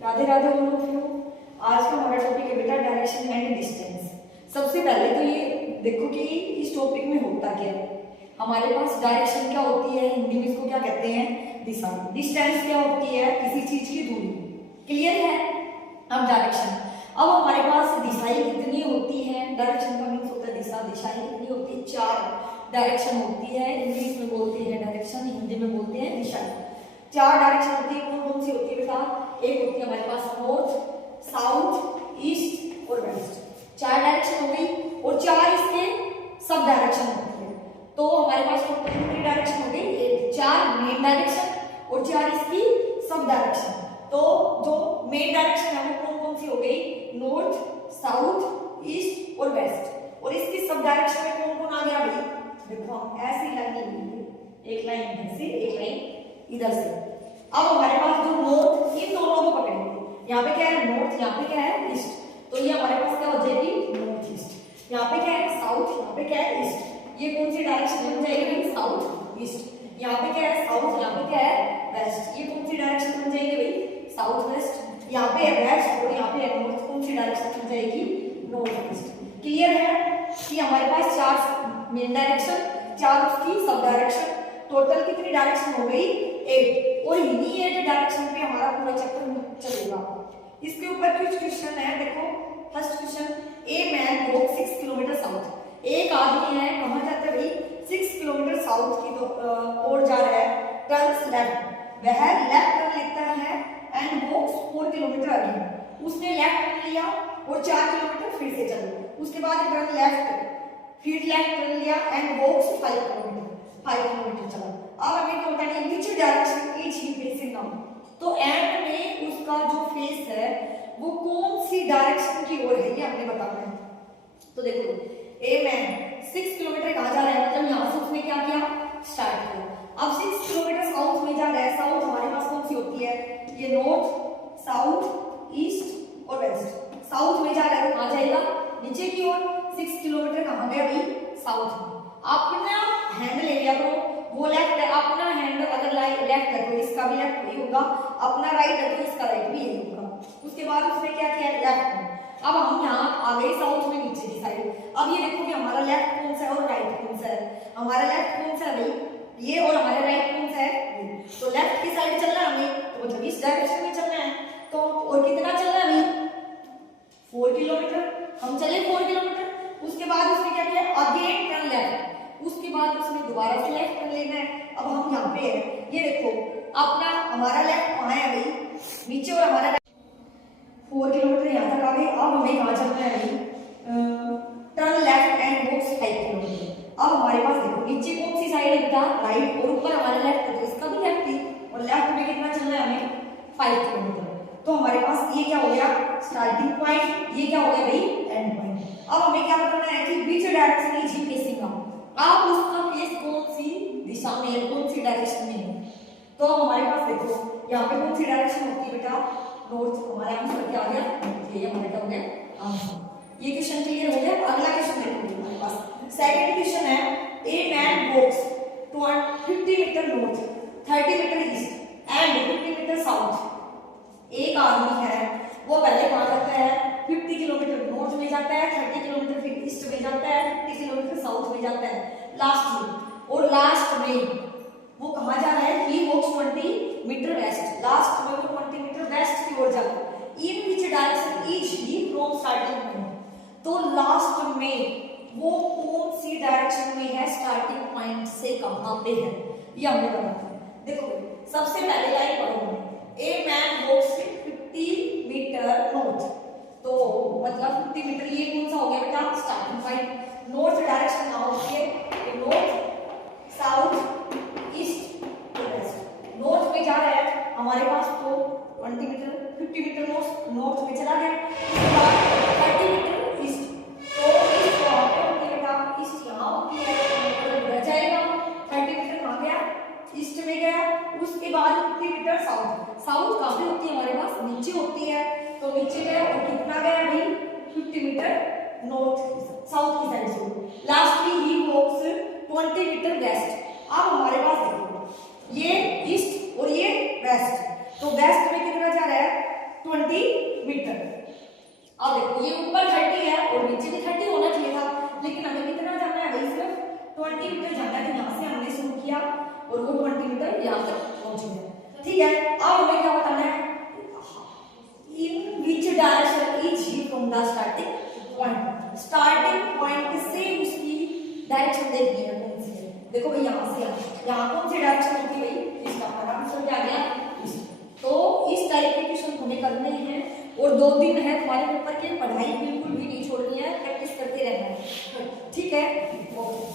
Radhe Radhe all of you. आज का हमारा टॉपिक है बेटा डायरेक्शन एंड डिस्टेंस। सबसे पहले तो ये देखो कि इस टॉपिक में होता क्या है। हमारे पास डायरेक्शन क्या होती है, हिंदी में इसको क्या कहते हैं, दिशा। डिस्टेंस क्या होती है, किसी चीज की दूरी। क्लियर है। अब डायरेक्शन, अब हमारे पास दिशाएं कितनी होती है। डायरेक्शन का मीन्स होता है दिशा। दिशाएं कितनी होती है, 4 डायरेक्शन होती है। इंग्लिश में बोलते हैं डायरेक्शन, हिंदी में बोलते हैं दिशा। 4 डायरेक्शन होती है। कौन कौन सी होती है बेटा, एक होती है हमारे पास नॉर्थ, साउथ, ईस्ट और वेस्ट। 4 डायरेक्शन हो गई और 4 इसके सब डायरेक्शन होती है। तो हमारे पास कितनी डायरेक्शन हो गई, 4 मेन डायरेक्शन और 4 इसकी सब डायरेक्शन। तो जो मेन डायरेक्शन है वो कौन कौन सी हो गई, नॉर्थ, साउथ, ईस्ट और वेस्ट। और इसकी सब डायरेक्शन में कौन कौन आ गया भाई, देखो हम ऐसी लाइन लेंगे, एक लाइन इधर से एक लाइन इधर से। अब हमारे पास जो नॉर्थ, इन दोनों को पकड़ेंगे। यहाँ पे क्या है नॉर्थ, यहाँ पे क्या है ईस्ट। तो ये हमारे पास क्या हो जाएगी, नॉर्थ ईस्ट। यहाँ पे क्या है साउथ, यहाँ पे क्या है ईस्ट। ये कौन सी डायरेक्शन बन जाएगी, साउथ ईस्ट। यहाँ पे क्या है साउथ, यहाँ पे क्या है वेस्ट। ये कौन सी डायरेक्शन बन जाएगी भाई, साउथ वेस्ट। यहाँ पे है वेस्ट और यहाँ पे है नॉर्थ। कौन सी डायरेक्शन बन जाएगी, नॉर्थ ईस्ट। क्लियर है कि हमारे पास 4 मेन डायरेक्शन, 4 उसकी सब डायरेक्शन। टोटल कितनी डायरेक्शन हो गई, 8। और इन्हीं 8 डायरेक्शन पे हमारा पूरा चक्कर चलेगा। इसके ऊपर कुछ क्वेश्चन है, देखो first question, a man walk 6 kilometre south. एक आदमी है, कहां जाता है भाई, 6 किलोमीटर साउथ की ओर जा रहा है। टर्न्स लेफ्ट, वह लेफ्ट टर्न लेता है एंड वॉक्स 4 किलोमीटर अगेन। उसने लेफ्ट टर्न लिया और 4 किलोमीटर फिर से चला। उसके बाद टर्न लेफ्ट, फिर लेफ्ट टर्न लिया एंड वॉक्स 5 किलोमीटर चला। अब हमें क्या बताना है, विच direction is he facing now. तो एंड में उसका जो फेस है वो कौन सी डायरेक्शन की ओर है, ये हमने बताना है। तो देखो ए मैन 6 किलोमीटर कहां जा रहा है, मतलब यहां से उसने क्या किया, स्टार्ट किया। अब 6 किलोमीटर साउथ में जा रहा है। साउथ हमारे पास कौन सी होती है, ये नॉर्थ, साउथ, ईस्ट और वेस्ट। साउथ में जा रहा है तो कहां जाएगा, नीचे की ओर। 6 किलोमीटर कहां गया भाई, साउथ में। अपना हैंड ले लिया तो वो लेफ्ट है, अपना हैंड अगर लेफ्ट है तो इसका भी लेफ्ट ही होगा, अपना राइट है तो इसका राइट भी यही होगा। उसके बाद उसने क्या किया, लेफ्ट में। अब हम यहाँ आ गए साउथ में, नीचे की साइड। अब ये देखो कि हमारा लेफ्ट कौन सा है और राइट कौन सा है। हमारा लेफ्ट कौन सा है भाई, ये, और हमारा राइट कौन सा है ये। तो लेफ्ट की साइड चलना है हमें, तो मतलब इस डायरेक्शन में चलना है। तो और कितना चलना है भाई, 4 किलोमीटर। हम चले 4 किलोमीटर। उसके बाद उसने क्या किया, अगेन टर्न लेफ्ट। उसके बाद उसने दोबारा से लेफ्ट टर्न लेना है। अब हम यहाँ पे है, ये देखो अपना हमारा लेफ्ट कहाँ है भाई, नीचे, और हमारा 4 किलोमीटर यहाँ तक आ गए। अब हमें कहाँ चलना है भाई, turn left and walks 5 kilometre. अब हमारे पास देखो नीचे कौन सी साइड है बेटा, राइट, और ऊपर हमारा लेफ्ट है तो इसका भी लेफ्ट ही। और लेफ्ट में कितना चलना है हमें, 5 किलोमीटर। तो हमारे पास ये क्या हो गया, स्टार्टिंग पॉइंट, ये क्या हो गया भाई, एंड पॉइंट। अब हमें क्या बताना है कि विच direction is he facing now. आप उसका फेस कौन सी दिशा में है, कौन सी डायरेक्शन में है। तो हमारे पास देखो यहाँ पे कौन सी डायरेक्शन होती है बेटा, नॉर्थ। हमारा आंसर क्या आ गया, ये हमारा क्या हो गया आंसर। ये क्वेश्चन क्लियर हो गया। अगला क्वेश्चन देखो हमारे पास सेकंड क्वेश्चन है, a man walks 50 metre north, 30 metre east and 50 metre south. एक आदमी है, वो पहले कहां जाता है, 50 किलोमीटर नॉर्थ में जाता है, 30 किलोमीटर फिर ईस्ट में जाता है, 50 किलोमीटर साउथ में जाता है लास्ट में। और लास्ट में वो कहां जा रहा है, ही वॉक्स 20 मीटर वेस्ट। लास्ट में वो 20 मीटर वेस्ट की ओर जा रहा है। In which direction is he from starting point. तो लास्ट में वो कौन सी डायरेक्शन में है, स्टार्टिंग पॉइंट से कहां पे है, ये हमने बताना है। देखो सबसे पहले लाइन पढ़ो, a man walks 50 metre north. तो मतलब 50 मीटर ये कौन सा हो गया बेटा, स्टार्टिंग पॉइंट। नॉर्थ डायरेक्शन कहां होती है, नॉर्थ, साउथ, ईस्ट और वेस्ट। नॉर्थ में जा रहा है हमारे पास तो 20 मीटर, 50 मीटर नॉर्थ में चला गया। उसके बाद 30 मीटर ईस्ट। तो ईस्ट कहां पे होती है बेटा, ईस्ट यहां होती है, मतलब रह जाएगा। 30 मीटर कहां गया, ईस्ट में गया। उसके बाद 50 मीटर साउथ। साउथ कहां पे होती है हमारे पास, नीचे होती है, तो नीचे गया। और कितना गया भाई, 50 मीटर नॉर्थ, साउथ की साइड से। लास्टली ही वॉक्स 20 मीटर वेस्ट। अब हमारे पास देखो ये ईस्ट और ये वेस्ट। तो वेस्ट में कितना जा रहा है, किया और वो 20 मीटर यहाँ तक पहुंच गया। ठीक है, अब हमें क्या बताना है, in which direction is he from the starting point. Starting point से उसकी डायरेक्शन देखनी है कौन सी है। देखो भाई यहाँ से यहाँ कौन सी डायरेक्शन होती है भाई, इसका आंसर क्या आ गया। तो इस टाइप के क्वेश्चन हमें करने हैं और 2 दिन है तुम्हारे पेपर के, पढ़ाई बिल्कुल भी नहीं छोड़नी है, प्रैक्टिस करते रहना है। ठीक है, ओके।